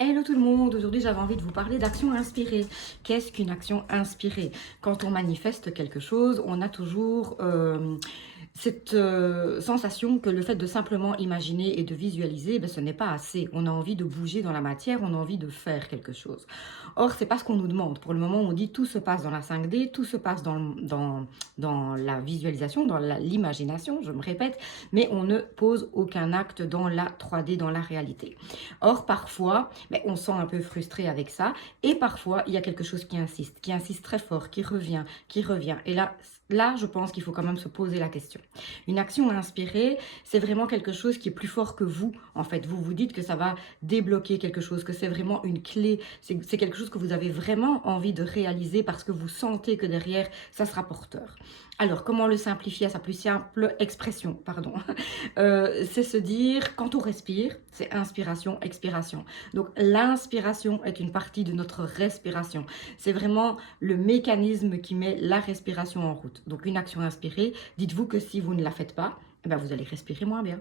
Hello tout le monde, aujourd'hui j'avais envie de vous parler d'action inspirée. Qu'est-ce qu'une action inspirée? Quand on manifeste quelque chose, on a toujours cette sensation que le fait de simplement imaginer et de visualiser, ben, ce n'est pas assez. On a envie de bouger dans la matière, on a envie de faire quelque chose. Or, c'est pas ce qu'on nous demande. Pour le moment, on dit tout se passe dans la 5D, tout se passe dans la visualisation, dans l'imagination, je me répète, mais on ne pose aucun acte dans la 3D, dans la réalité. Or, parfois, ben, on se sent un peu frustré avec ça. Et parfois, il y a quelque chose qui insiste très fort, qui revient, qui revient. Et là, je pense qu'il faut quand même se poser la question. Une action inspirée, c'est vraiment quelque chose qui est plus fort que vous. En fait, vous vous dites que ça va débloquer quelque chose, que c'est vraiment une clé. C'est quelque chose que vous avez vraiment envie de réaliser parce que vous sentez que derrière, ça sera porteur. Alors, comment le simplifier à sa plus simple expression, pardon. C'est se dire, quand on respire, c'est inspiration, expiration. Donc l'inspiration est une partie de notre respiration. C'est vraiment le mécanisme qui met la respiration en route. Donc une action inspirée, dites-vous que si vous ne la faites pas, eh ben, vous allez respirer moins bien.